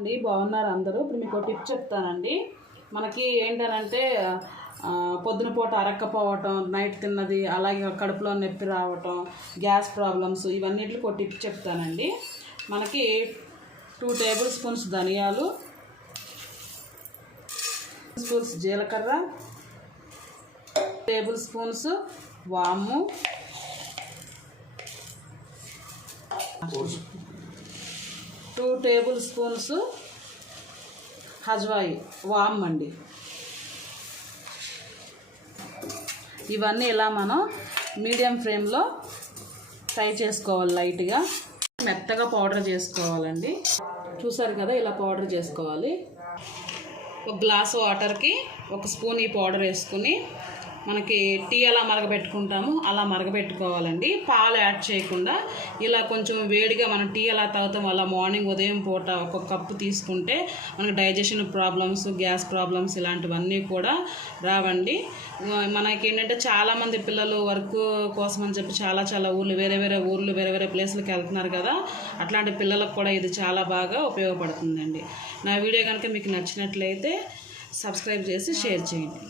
అండి బాగున్నారు అందరూ. ఇప్పుడు మీకు టిప్ చెప్తానండి. మనకి ఏంటనంటే పొద్దున పూట అరక్కపోవటం నైట్ తిన్నది అలాగే కడుపులో నొప్పి రావటం గ్యాస్ ప్రాబ్లమ్స్ ఇవన్నిటికి ఒక టిప్ చెప్తానండి. మనకి టూ టేబుల్ స్పూన్స్ ధనియాలు స్పూన్స్ జీలకర్ర టేబుల్ స్పూన్స్ వాము టూ టేబుల్ స్పూన్స్ హజ్వాయి వామ్ అండి. ఇవన్నీ ఇలా మనం మీడియం ఫ్లేమ్లో ఫ్రై చేసుకోవాలి లైట్గా. మెత్తగా పౌడర్ చేసుకోవాలండి. చూసారు కదా ఇలా పౌడర్ చేసుకోవాలి. ఒక గ్లాస్ వాటర్కి ఒక స్పూన్ ఈ పౌడర్ వేసుకుని మనకి టీ ఎలా మరగబెట్టుకుంటామో అలా మరగబెట్టుకోవాలండి. పాలు యాడ్ చేయకుండా ఇలా కొంచెం వేడిగా మనం టీ ఎలా తాగుతాం అలా మార్నింగ్ ఉదయం పూట ఒక కప్పు తీసుకుంటే మనకు డైజెషన్ ప్రాబ్లమ్స్ గ్యాస్ ప్రాబ్లమ్స్ ఇలాంటివన్నీ కూడా రావండి. మనకి ఏంటంటే చాలామంది పిల్లలు వర్క్ కోసం అని చెప్పి చాలా చాలా ఊర్లు వేరే వేరే ఊర్లు వేరే వేరే ప్లేస్లకు వెళ్తున్నారు కదా అట్లాంటి పిల్లలకు కూడా ఇది చాలా బాగా ఉపయోగపడుతుందండి. నా వీడియో కనుక మీకు నచ్చినట్లయితే సబ్స్క్రైబ్ చేసి షేర్ చేయండి.